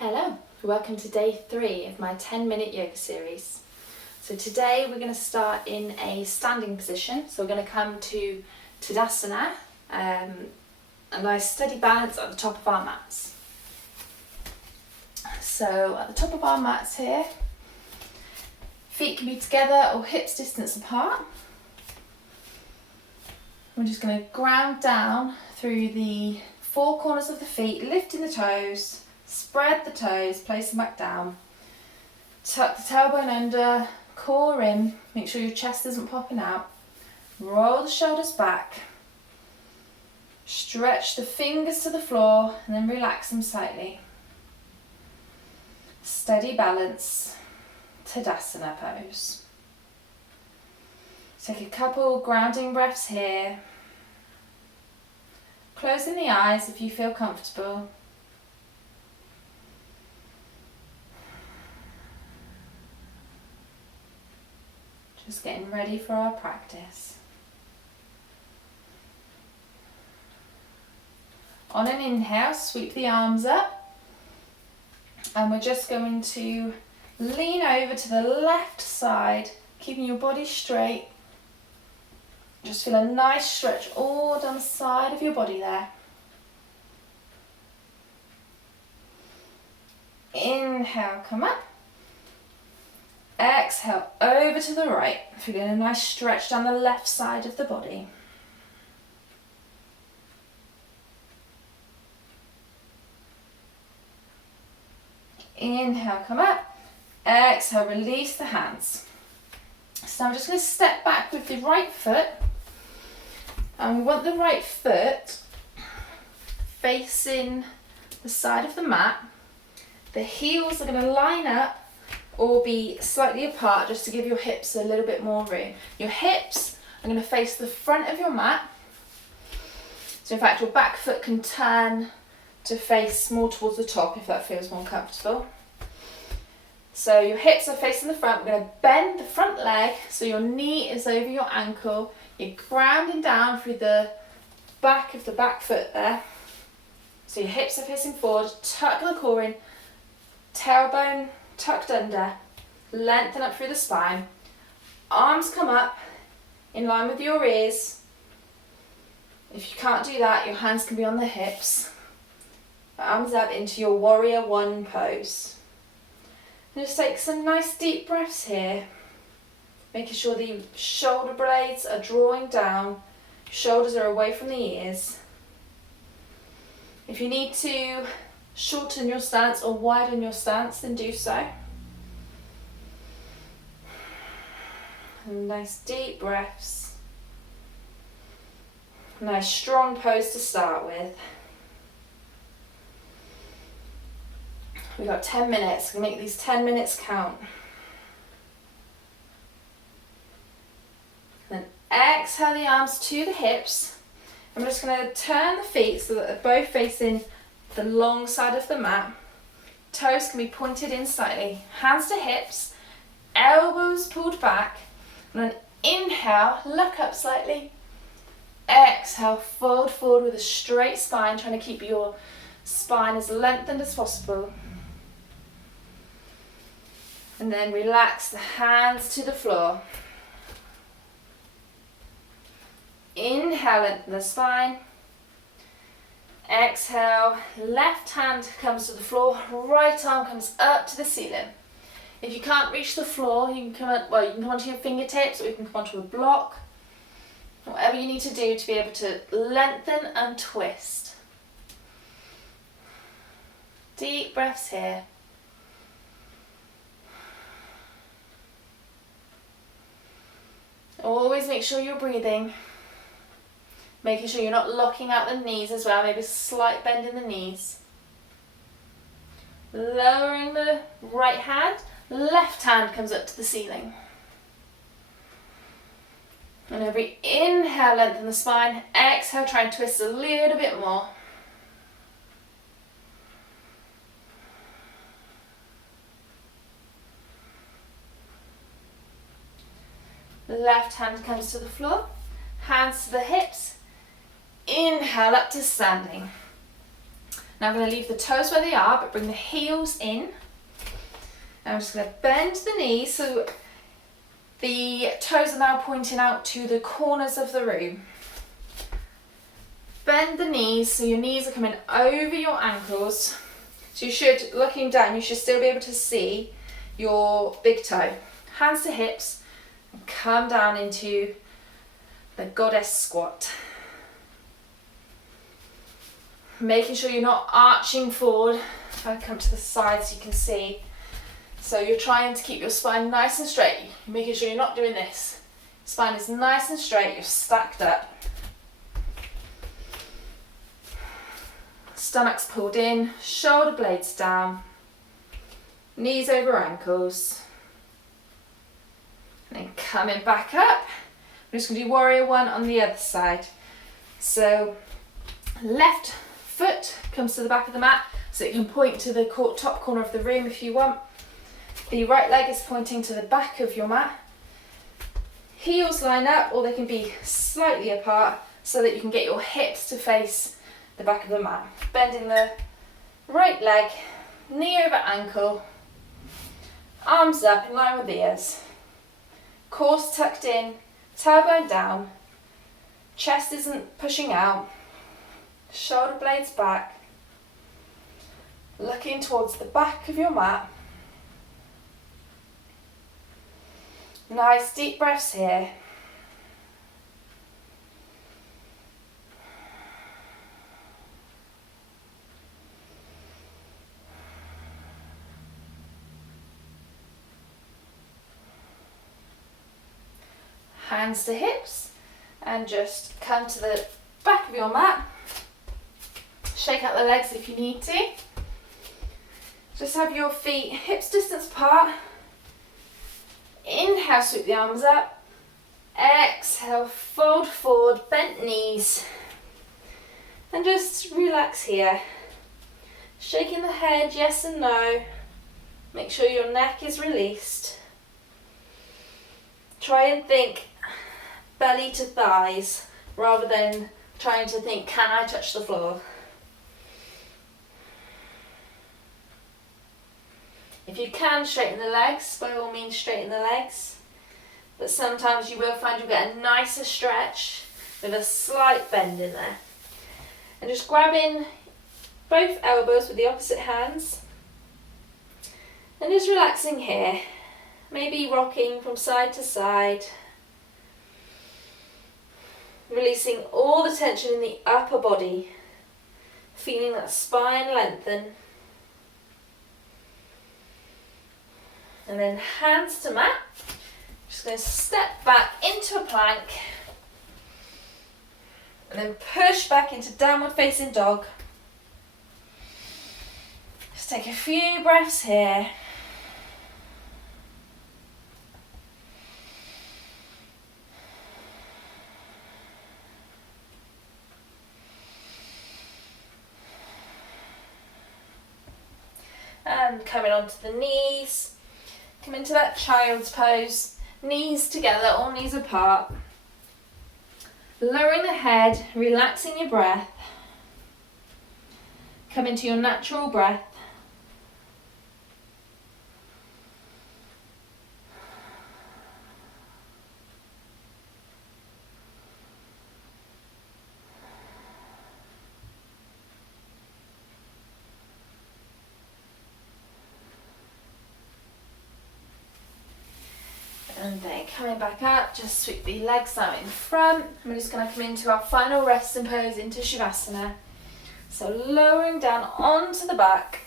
Hello, welcome to day 3 of my 10-minute yoga series. So today we're going to start in a standing position. So we're going to come to Tadasana, a nice steady balance at the top of our mats. So at the top of our mats here, feet can be together or hips distance apart. We're just going to ground down through the 4 corners of the feet, lifting the toes. Spread the toes, place them back down. Tuck the tailbone under, core in, make sure your chest isn't popping out. Roll the shoulders back. Stretch the fingers to the floor and then relax them slightly. Steady balance, Tadasana pose. Take a couple grounding breaths here. Closing the eyes if you feel comfortable. Just getting ready for our practice. On an inhale, sweep the arms up, and we're just going to lean over to the left side, keeping your body straight. Just feel a nice stretch all down the side of your body there. Inhale, come up. Exhale, over to the right, feeling a nice stretch down the left side of the body. Inhale, come up. Exhale, release the hands. So I'm just going to step back with the right foot. And we want the right foot facing the side of the mat. The heels are going to line up or be slightly apart just to give your hips a little bit more room. Your hips are going to face the front of your mat. So in fact your back foot can turn to face more towards the top if that feels more comfortable. So your hips are facing the front. We're going to bend the front leg so your knee is over your ankle. You're grounding down through the back of the back foot there. So your hips are facing forward, tuck the core in, tailbone tucked under, lengthen up through the spine, arms come up in line with your ears. If you can't do that, your hands can be on the hips. Arms up into your warrior 1 pose. And just take some nice deep breaths here, making sure the shoulder blades are drawing down, shoulders are away from the ears. If you need to shorten your stance or widen your stance, then do so. And nice deep breaths. Nice strong pose to start with. We've got 10 minutes. We'll make these 10 minutes count. Then exhale the arms to the hips. I'm just going to turn the feet so that they're both facing the long side of the mat. Toes can be pointed in slightly. Hands to hips, elbows pulled back. And then inhale, look up slightly. Exhale, fold forward with a straight spine, trying to keep your spine as lengthened as possible. And then relax the hands to the floor. Inhale, lengthen the spine. Exhale, left hand comes to the floor, right arm comes up to the ceiling. If you can't reach the floor, you can come onto your fingertips, or you can come onto a block. Whatever you need to do to be able to lengthen and twist. Deep breaths here. Always make sure you're breathing. Making sure you're not locking out the knees as well, maybe a slight bend in the knees. Lowering the right hand, left hand comes up to the ceiling. And every inhale, lengthen the spine. Exhale, try and twist a little bit more. Left hand comes to the floor, hands to the hips. Inhale up to standing. Now I'm going to leave the toes where they are, but bring the heels in. And I'm just going to bend the knees so the toes are now pointing out to the corners of the room. Bend the knees so your knees are coming over your ankles. So you should, looking down, you should still be able to see your big toe. Hands to hips, and come down into the goddess squat. Making sure you're not arching forward. Try to come to the side so you can see. So you're trying to keep your spine nice and straight. You're making sure you're not doing this. Spine is nice and straight, you're stacked up. Stomach's pulled in, shoulder blades down, knees over ankles. And then coming back up, I'm just going to do warrior one on the other side. So left foot comes to the back of the mat, so you can point to the top corner of the room if you want. The right leg is pointing to the back of your mat. Heels line up, or they can be slightly apart so that you can get your hips to face the back of the mat. Bending the right leg, knee over ankle, arms up in line with the ears. Core tucked in, tailbone down, chest isn't pushing out, shoulder blades back, looking towards the back of your mat. Nice deep breaths here. Hands to hips, and just come to the back of your mat. Shake out the legs if you need to. Just have your feet hips distance apart. Inhale, sweep the arms up. Exhale, fold forward, bent knees. And just relax here. Shaking the head, yes and no. Make sure your neck is released. Try and think belly to thighs rather than trying to think, can I touch the floor? If you can, straighten the legs, by all means straighten the legs. But sometimes you will find you'll get a nicer stretch with a slight bend in there. And just grabbing both elbows with the opposite hands. And just relaxing here. Maybe rocking from side to side. Releasing all the tension in the upper body. Feeling that spine lengthen. And then hands to mat. Just going to step back into a plank. And then push back into downward facing dog. Just take a few breaths here. And coming onto the knees. Come into that child's pose. Knees together, all knees apart. Lowering the head, relaxing your breath. Come into your natural breath. And then coming back up, just sweep the legs out in front. We're just going to come into our final resting pose into Shavasana. So lowering down onto the back.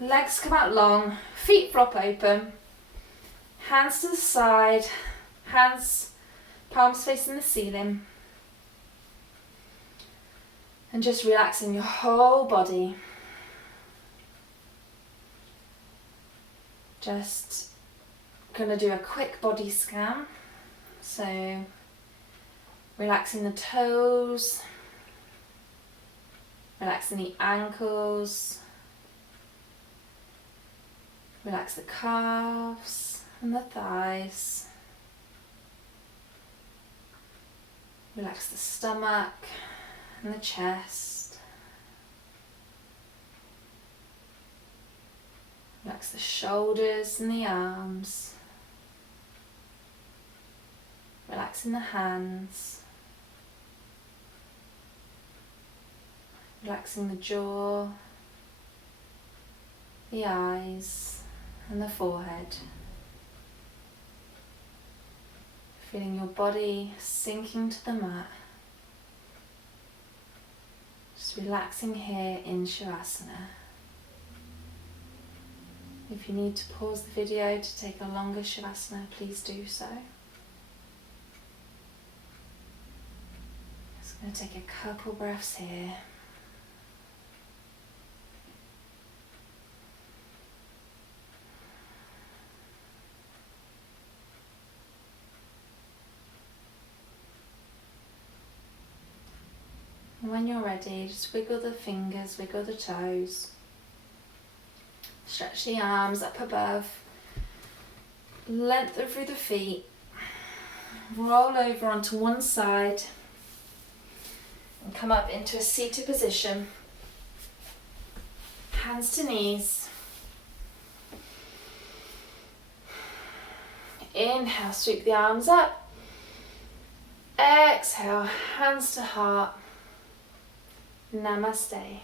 Legs come out long, feet flop open. Hands to the side, palms facing the ceiling. And just relaxing your whole body. Just going to do a quick body scan. So relaxing the toes, relaxing the ankles, relax the calves and the thighs, relax the stomach and the chest, Relax the shoulders and the arms. Relaxing the hands. Relaxing the jaw, the eyes and the forehead. Feeling your body sinking to the mat. Just relaxing here in Shavasana. If you need to pause the video to take a longer Shavasana, please do so. Just going to take a couple breaths here. And when you're ready, just wiggle the fingers, wiggle the toes. Stretch the arms up above. Lengthen through the feet. Roll over onto one side. And come up into a seated position. Hands to knees. Inhale, sweep the arms up. Exhale, hands to heart. Namaste.